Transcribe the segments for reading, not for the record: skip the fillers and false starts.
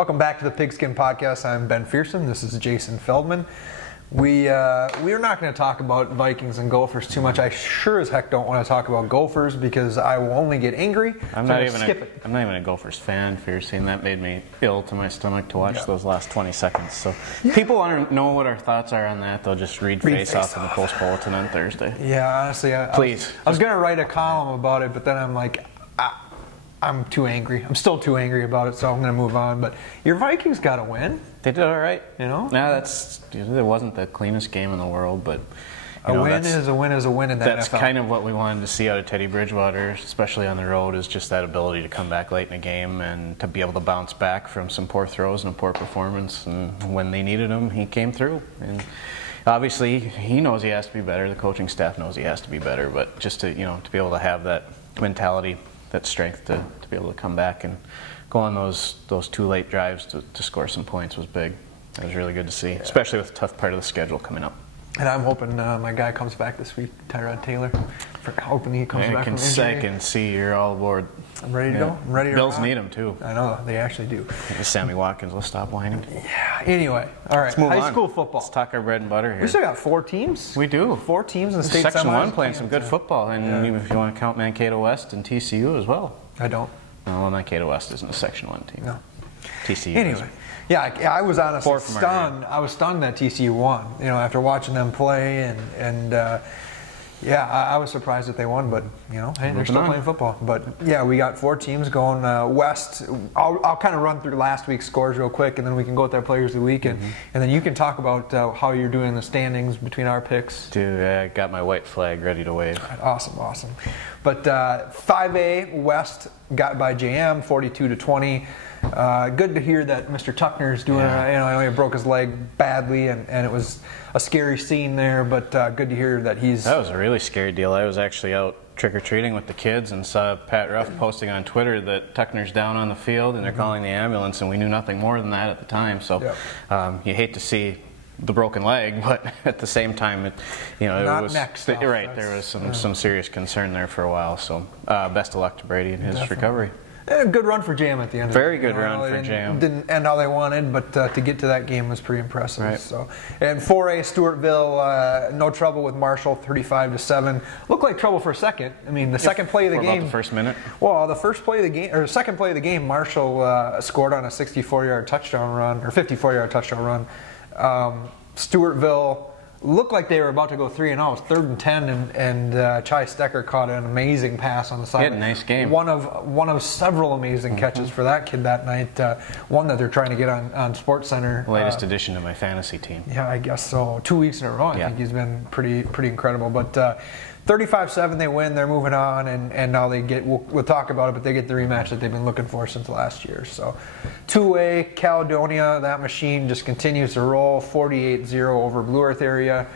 Welcome back to the Pigskin Podcast. I'm Ben Fearson. This is Jason Feldman. We are not going to talk about Vikings and Gophers too much. I sure as heck don't want to talk about Gophers because I will only get angry. I'm not even a Gophers fan, Fearson. That made me ill to my stomach to watch those last 20 seconds. So people want to know what our thoughts are on that. They'll just read Face-Off in the Post-Bulletin on Thursday. Yeah, honestly, please. I was going to write a column about it, but then I'm like, I'm too angry. I'm still too angry about it, so I'm going to move on. But your Vikings got to win. They did all right. You know? No, it wasn't the cleanest game in the world, but a win is a win is a win in that That's NFL. kind of what we wanted to see out of Teddy Bridgewater, especially on the road, is just that ability to come back late in a game and to be able to bounce back from some poor throws and a poor performance. And when they needed him, he came through. And obviously, he knows he has to be better. The coaching staff knows he has to be better. But just to be able to have that mentality, that strength to be able to come back and go on those two late drives to score some points was big. That was really good to see, especially with the tough part of the schedule coming up. And I'm hoping my guy comes back this week, Tyrod Taylor. Hoping he comes back from injury. I can see you're all aboard. I'm ready to go. I'm ready to Bills rock. need him too. I know, they actually do. Sammy Watkins will stop whining. Yeah. Anyway, all right. Let's move High on. school football. Let's talk our bread and butter here. We still got 4 teams. We do. 4 teams in the state Section semis. 1 playing some good football, and if you want to count Mankato West and TCU as well. I don't. No, well, Mankato West isn't a Section 1 team. No. TCU. Anyway, I was honestly Four from our stunned. I was stunned that TCU won. After watching them play, and I was surprised that they won. But hey, they're still playing football. But yeah, we got 4 teams going west. I'll kind of run through last week's scores real quick, and then we can go with our players of the week, and then you can talk about how you're doing the standings between our picks. Dude, I got my white flag ready to wave. Awesome. But 5A West got by JM 42-20. Good to hear that Mr. Tuckner's doing. I know he broke his leg badly, and it was a scary scene there. But good to hear that he's. That was a really scary deal. I was actually out trick-or-treating with the kids and saw Pat Ruff posting on Twitter that Tuckner's down on the field and they're calling the ambulance, and we knew nothing more than that at the time. So you hate to see the broken leg, but at the same time, it was next. Right, there was some serious concern there for a while. So best of luck to Brady in his recovery. A good run for JM at the end. Very good run for JM. Didn't end how they wanted, but to get to that game was pretty impressive. Right. So, and 4A Stewartville, no trouble with Marshall, 35-7. Looked like trouble for a second. I mean, the second play of the game. About the first minute. Well, the first play of the game, or second play of the game, Marshall scored on a 64-yard touchdown run, or 54-yard touchdown run. Stewartville looked like they were about to go 3-0. It's 3rd and 10, and Chai Stecker caught an amazing pass on the side. He had a nice game. One of several amazing catches for that kid that night. One that they're trying to get on SportsCenter. Latest addition to my fantasy team. Yeah, I guess so. 2 weeks in a row. I think he's been pretty incredible. But 35-7, they win. They're moving on, and now they get. We'll talk about it, but they get the rematch that they've been looking for since last year. So, 2A Caledonia, that machine just continues to roll. 48-0 over Blue Earth area.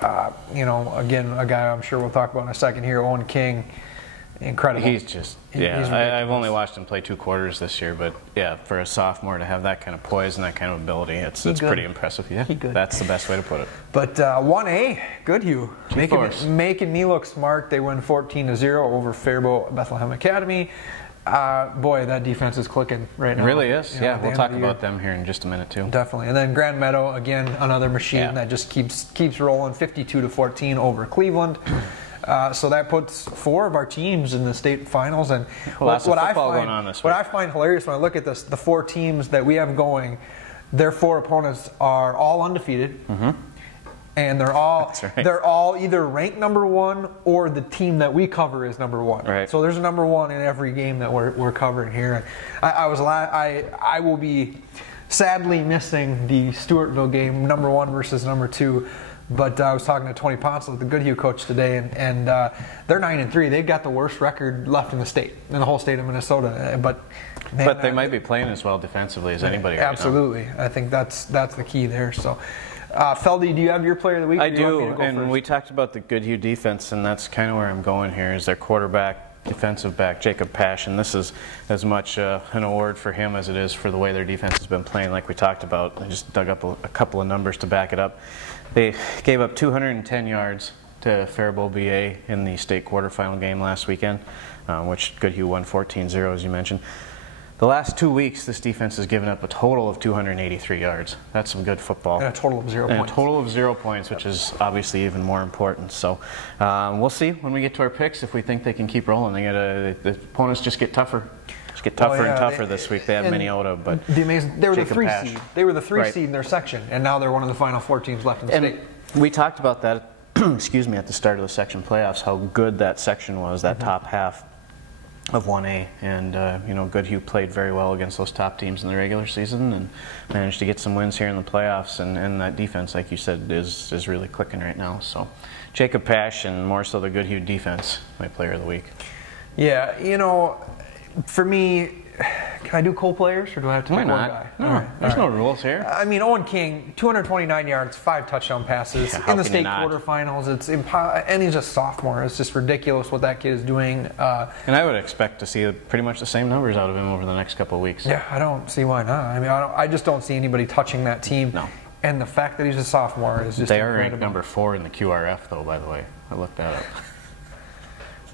Again, a guy I'm sure we'll talk about in a second here, Owen King. Incredible. He's just, I've only watched him play 2 quarters this year, but for a sophomore to have that kind of poise and that kind of ability, it's pretty impressive. Yeah, that's the best way to put it. But 1A, Goodhue, making me look smart. They win 14-0 over Faribault Bethlehem Academy. Boy, that defense is clicking right now. It really is. We'll talk about them here in just a minute too. Definitely. And then Grand Meadow, again, another machine that just keeps rolling, 52-14 over Cleveland. So that puts 4 of our teams in the state finals. And what I find hilarious when I look at this, the 4 teams that we have going, their 4 opponents are all undefeated. And they're all either ranked number 1 or the team that we cover is number 1. Right. So there's a number 1 in every game that we're covering here. And I will be sadly missing the Stewartville game, number 1 versus number 2. But I was talking to Tony Ponsel, the Goodhue coach today, and they're 9-3. They've got the worst record left in the whole state of Minnesota. But they might be playing as well defensively as anybody. Absolutely, right now. I think that's the key there. So, Feldy, do you have your player of the week? I do, and we talked about the Goodhue defense, and that's kind of where I'm going here. Is their quarterback, defensive back, Jacob Passion. This is as much an award for him as it is for the way their defense has been playing, like we talked about. I just dug up a couple of numbers to back it up. They gave up 210 yards to Faribault BA in the state quarterfinal game last weekend, which Goodhue won 14-0, as you mentioned. The last 2 weeks, this defense has given up a total of 283 yards. That's some good football. And a total of 0 points. And a total of 0 points, which is obviously even more important. So we'll see when we get to our picks if we think they can keep rolling. The opponents just get tougher. Just get tougher and tougher this week. They have Minnesota, but they were the 3 Pash. seed. They were the 3 Right. seed in their section, and now they're one of the final 4 teams left in the state. We talked about that. Excuse me, at the start of the section playoffs, how good that section was, that top half of 1A, and Goodhue played very well against those top teams in the regular season and managed to get some wins here in the playoffs, and that defense, like you said, is really clicking right now. So Jacob Pash, and more so the Goodhue defense, my player of the week. Yeah, for me, can I do co-players, or do I have to pick one guy? No, there's no rules here. I mean, Owen King, 229 yards, 5 touchdown passes in the state quarterfinals. It's and he's a sophomore. It's just ridiculous what that kid is doing. And I would expect to see pretty much the same numbers out of him over the next couple of weeks. Yeah, I don't see why not. I mean, I just don't see anybody touching that team. No. And the fact that he's a sophomore is just They incredible. are ranked number 4 in the QRF, though, by the way. I looked that up.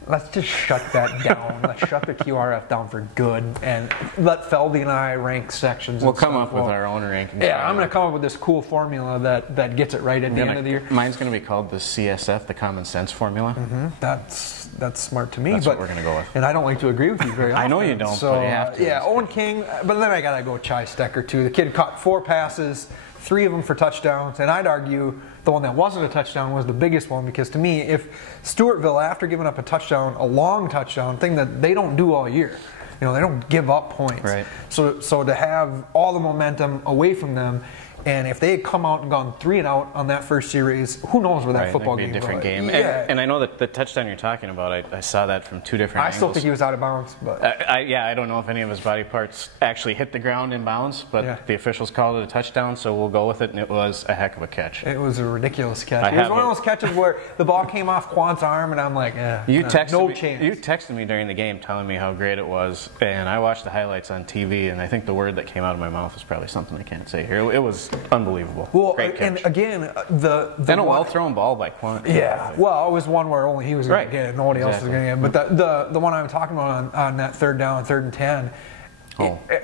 Let's just shut that down. Let's shut the QRF down for good, and let Feldy and I rank sections. We'll come up with our own rankings. Yeah, I'm going to come up with this cool formula that gets it right at the end of the year. Mine's going to be called the CSF, the Common Sense Formula. Mm-hmm. That's smart to me. That's what we're going to go with. And I don't like to agree with you very often. I know you don't, but you have to. Yeah, Owen King, but then I got to go Chai Stecker, too. The kid caught 4 passes, 3 of them for touchdowns, and I'd argue the one that wasn't a touchdown was the biggest one, because to me, if Stewartville, after giving up a touchdown, a long touchdown, thing that they don't do all year, they don't give up points. Right. So to have all the momentum away from them, and if they had come out and gone 3 and out on that first series, who knows where that football game would be a different game. Yeah. And I know that the touchdown you're talking about, I saw that from 2 different angles. I still think he was out of bounds. But I don't know if any of his body parts actually hit the ground in bounds, but the officials called it a touchdown, so we'll go with it, and it was a heck of a catch. It was a ridiculous catch. It was one of those catches where the ball came off Quant's arm, and I'm like, no chance. You texted me during the game telling me how great it was, and I watched the highlights on TV, and I think the word that came out of my mouth was probably something I can't say here. It was unbelievable. Well, great catch. And again, then a well-thrown ball by Quant. Yeah, well, it was one where only he was going to get it, nobody else was going to get it. But the one I'm talking about on that 3rd down, 3rd and 10,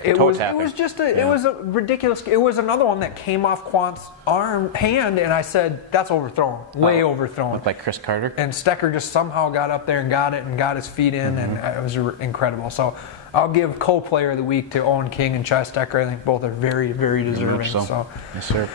it was just it was a ridiculous. It was another one that came off Quant's hand, and I said, that's overthrown, way overthrown. Looked like Chris Carter. And Stecker just somehow got up there and got it and got his feet in, and it was incredible. So I'll give co-player of the week to Owen King and Chai Stecker. I think both are very, very deserving. So. Yes, sir.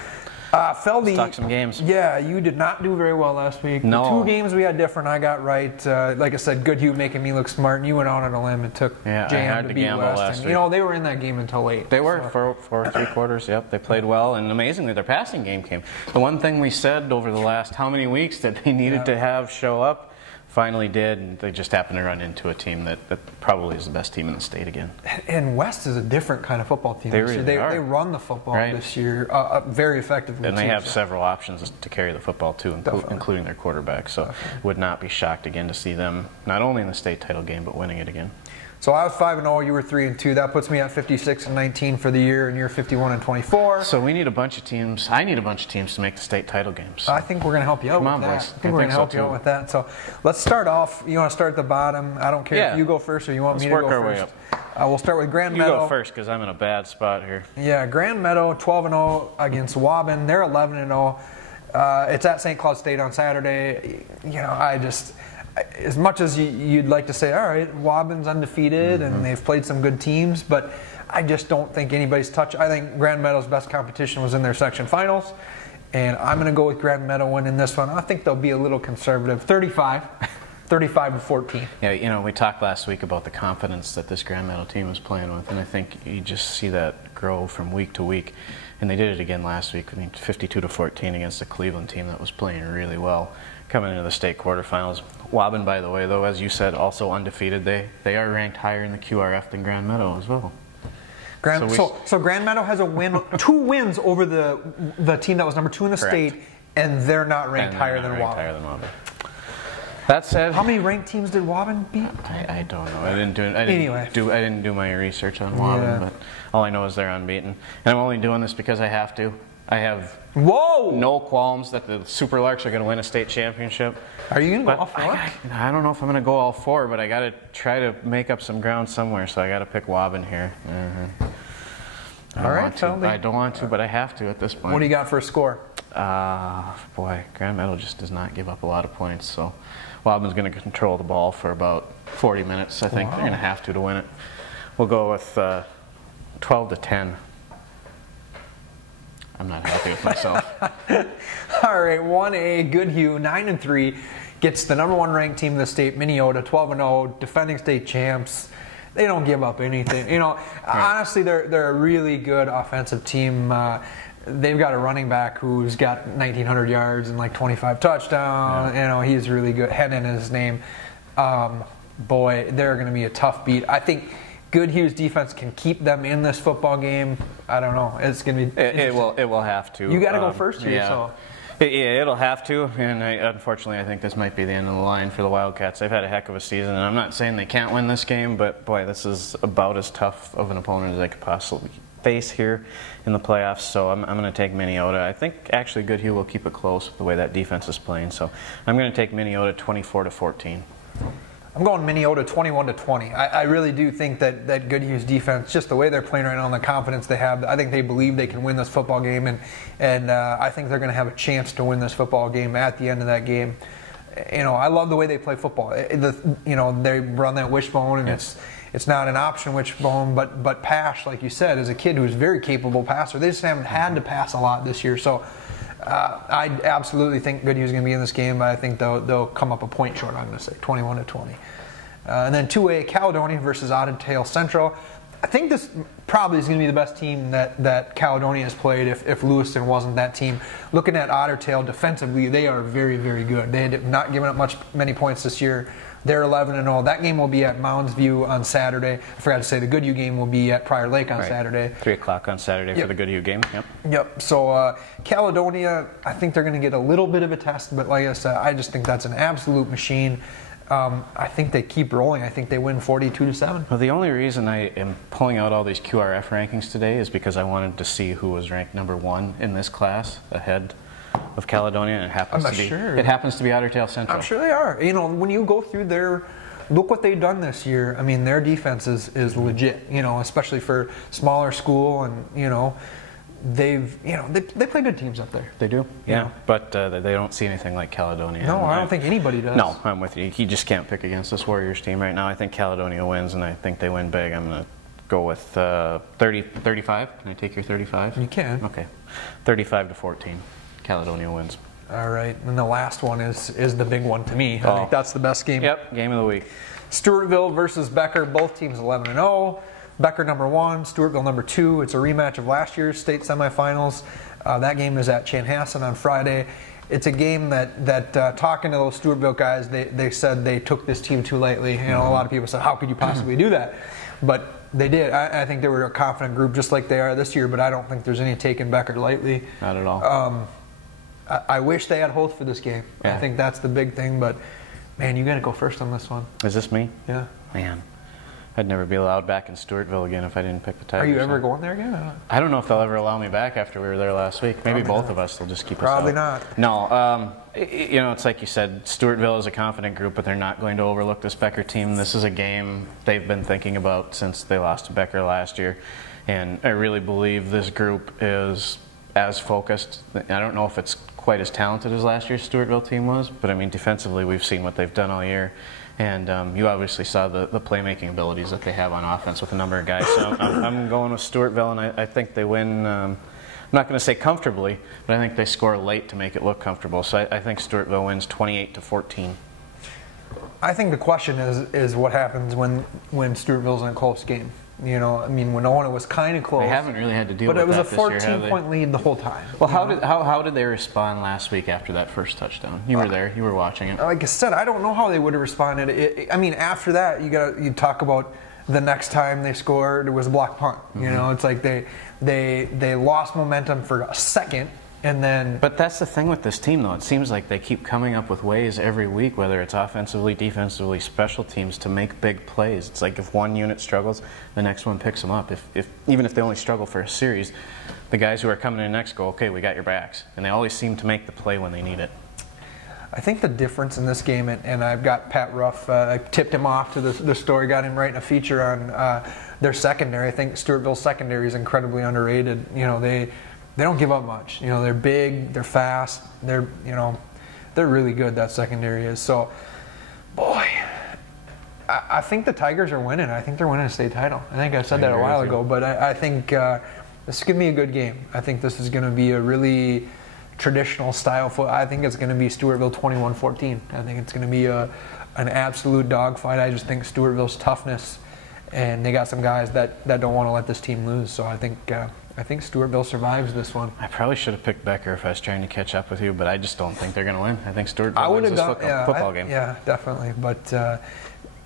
Feldy, let's talk some games. Yeah, you did not do very well last week. No. The 2 games we had different, I got right. Like I said, Goodhue making me look smart, and you went out on a limb and took Jam to beat West. Last week. They were in that game until late. They were for 3 quarters. Yep, they played well, and amazingly, their passing game came. The one thing we said over the last how many weeks that they needed to have show up finally did, and they just happened to run into a team that probably is the best team in the state again. And West is a different kind of football team. They really are. They run the football this year very effectively. And they have several options to carry the football too, including their quarterback. So would not be shocked again to see them not only in the state title game but winning it again. So I was 5-0, you were 3-2. That puts me at 56-19 for the year, and you're 51-24. So we need a bunch of teams. I need a bunch of teams to make the state title game. So. I think we're going to help you out with that. Boys. I think we're going to help you out with that. So let's start off. You want to start at the bottom? I don't care if you go first or you want me to go first. Let's work our way up. We'll start with Grand Meadow. You go first because I'm in a bad spot here. Yeah, Grand Meadow 12-0 against Waubun. They're 11-0. It's at St. Cloud State on Saturday. As much as you'd like to say, all right, Waubun's undefeated and they've played some good teams, but I just don't think anybody's touched. I think Grand Meadow's best competition was in their section finals, and I'm going to go with Grand Meadow winning this one. I think they'll be a little conservative, 35-14. Yeah, we talked last week about the confidence that this Grand Meadow team is playing with, and I think you just see that grow from week to week. And they did it again last week, 52-14 against the Cleveland team that was playing really well coming into the state quarterfinals. Waubun, by the way, though, as you said, also undefeated. They are ranked higher in the QRF than Grand Meadow as well. So Grand Meadow has a win, 2 wins over the team that was number 2 in the state, and they're not ranked higher than Waubun. That said, how many ranked teams did Waubun beat? I don't know. I didn't do my research on Waubun, but all I know is they're unbeaten. And I'm only doing this because I have to. I have Whoa! no qualms that the Super Larks are going to win a state championship. Are you going to go all four? I don't know if I'm going to go all four, but I got to try to make up some ground somewhere, so I got to pick Wobbin here. All right, I don't want to, but I have to at this point. What do you got for a score? Boy, Grand Meadow just does not give up a lot of points, so Wobbin's going to control the ball for about 40 minutes. I think they're going to have to win it. We'll go with 12-10. I'm not happy with myself. All right, 1A, Goodhue, 9-3, gets the #1 ranked team in the state, Minneota, 12-0, defending state champs. They don't give up anything. You know, honestly, they're a really good offensive team. They've got a running back who's got 1,900 yards and like 25 touchdowns. You know, he's really good. Hennon is his name. Boy, they're going to be a tough beat. I think Goodhue's defense can keep them in this football game. I don't know. It's going to be. It will have to. You got to go first here. So. Yeah, it'll have to, and unfortunately I think this might be the end of the line for the Wildcats. They've had a heck of a season, and I'm not saying they can't win this game, but boy, this is about as tough of an opponent as I could possibly face here in the playoffs, so I'm going to take Minneota. I think actually Goodhue will keep it close with the way that defense is playing, so I'm going to take Minneota 24-14. I'm going Minneota 21-20. I really do think that Goodhue's defense, just the way they're playing right now and the confidence they have, I think they believe they can win this football game, and I think they're going to have a chance to win this football game at the end of that game. You know, I love the way they play football. You know, they run that wishbone, and it's not an option wishbone, but Pash, like you said, is a kid who's a very capable passer. They just haven't had to pass a lot this year, so I absolutely think Goodhue's going to be in this game, but I think they'll come up a point short. I'm going to say 21-20. And then 2A, Caledonia versus Otter Tail Central. I think this probably is going to be the best team that Caledonia has played if Lewiston wasn't that team. Looking at Otter Tail defensively, they are very, very good. They had not given up many points this year. They're 11-0. That game will be at Mounds View on Saturday. I forgot to say the Goodhue game will be at Prior Lake on Saturday. 3 o'clock on Saturday for the Goodhue game. Yep. So Caledonia, I think they're going to get a little bit of a test, but like I said, I just think that's an absolute machine. I think they keep rolling. I think they win 42-7. Well, the only reason I am pulling out all these QRF rankings today is because I wanted to see who was ranked #1 in this class ahead of Caledonia, and it happens to be Otter Tail Central. I'm sure they are. You know, when you go through look what they've done this year. I mean, their defense is legit. You know, especially for smaller school, and you know, they play good teams up there. They do, yeah. But they don't see anything like Caledonia. No, I don't think anybody does. No, I'm with you. You just can't pick against this Warriors team right now. I think Caledonia wins, and I think they win big. I'm going to go with 35. Can I take your 35? You can. Okay, 35-14. Caledonia wins. All right, and the last one is the big one to me. I think that's the best game. Yep, game of the week. Stewartville versus Becker. Both teams 11-0. Becker #1, Stewartville #2. It's a rematch of last year's state semifinals. That game is at Chanhassen on Friday. It's a game that talking to those Stewartville guys, they said they took this team too lightly. You know, a lot of people said, how could you possibly do that? But they did. I think they were a confident group just like they are this year, but I don't think there's any taking Becker lightly. Not at all. I wish they had Holt for this game. Yeah. I think that's the big thing, but man, you got to go first on this one. Is this me? Yeah. Man, I'd never be allowed back in Stewartville again if I didn't pick the Tigers. Are you ever going there again? I don't know if they'll ever allow me back after we were there last week. Maybe both of us will just keep us out. Probably not. No, you know, it's like you said, Stewartville is a confident group, but they're not going to overlook this Becker team. This is a game they've been thinking about since they lost to Becker last year, and I really believe this group is as focused. I don't know if it's quite as talented as last year's Stewartville team was, but I mean, defensively, we've seen what they've done all year. And you obviously saw the playmaking abilities that they have on offense with a number of guys. So I'm going with Stewartville, and I think they win. I'm not going to say comfortably, but I think they score late to make it look comfortable. So I think Stewartville wins 28-14. I think the question is what happens when Stewartville's in a close game. You know, I mean, Winona was kind of close. They haven't really had to deal with that this year, but it was a 14-point lead the whole time. Well, how did they respond last week after that first touchdown? You were there. You were watching it. Like I said, I don't know how they would have responded. I mean, after that, you talk about the next time they scored, it was a block punt. Mm-hmm. You know, it's like they lost momentum for a second, And then, but that's the thing with this team, though. It seems like they keep coming up with ways every week, whether it's offensively, defensively, special teams, to make big plays. It's like if one unit struggles, the next one picks them up. Even if they only struggle for a series, the guys who are coming in next go, okay, we got your backs. And they always seem to make the play when they need it. I think the difference in this game, and I've got Pat Ruff, I tipped him off to the story, got him writing a feature on their secondary. I think Stewartville's secondary is incredibly underrated. They don't give up much. They're big, they're fast, they're really good, that secondary is. So, boy, I think the Tigers are winning. I think they're winning a state title. I think I said that a while ago, but I think this is going to be a good game. I think this is going to be a really traditional style foot. I think it's going to be Stewartville 21-14. I think it's going to be an absolute dogfight. I just think Stewartville's toughness, and they got some guys that don't want to let this team lose. So I think Stewartville survives this one. I probably should have picked Becker if I was trying to catch up with you, but I just don't think they're going to win. I think Stewartville wins this football game. Yeah, definitely. But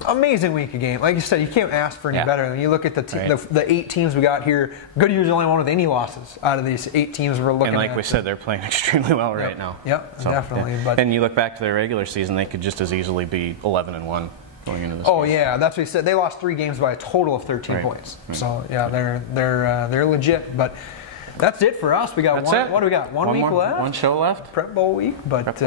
amazing week of game. Like you said, you can't ask for any better. When you look at the 8 teams we got here, Goodhue's the only one with any losses out of these 8 teams we're looking at. And like we said, they're playing extremely well right now. Yep, so, definitely. Yeah. And you look back to their regular season, they could just as easily be 11-1 going into this game. Yeah, that's what he said. They lost 3 games by a total of 13 points. Right. So yeah, they're legit. But that's it for us. We got what do we got? One week left. One show left. Prep Bowl week. But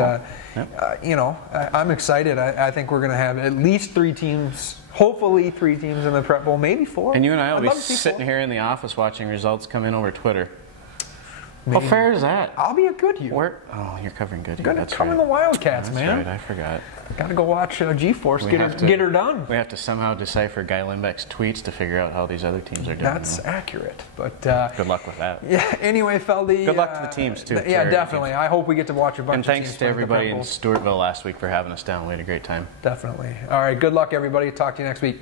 I'm excited. I think we're going to have at least 3 teams. Hopefully 3 teams in the Prep Bowl, maybe 4. And you and I will be sitting here in the office watching results come in over Twitter. Maybe. How fair is that? I'll be at Goodhue. You're covering Goodhue. Gonna cover the Wildcats, That's man. Right, I forgot. Got to go watch G-Force get her done. We have to somehow decipher Guy Lindbeck's tweets to figure out how these other teams are doing. That's accurate, but good luck with that. Yeah. Anyway, Feldy. Good luck to the teams too. Yeah, definitely. I hope we get to watch a bunch. And thanks to everybody in Stewartville last week for having us down. We had a great time. Definitely. All right. Good luck, everybody. Talk to you next week.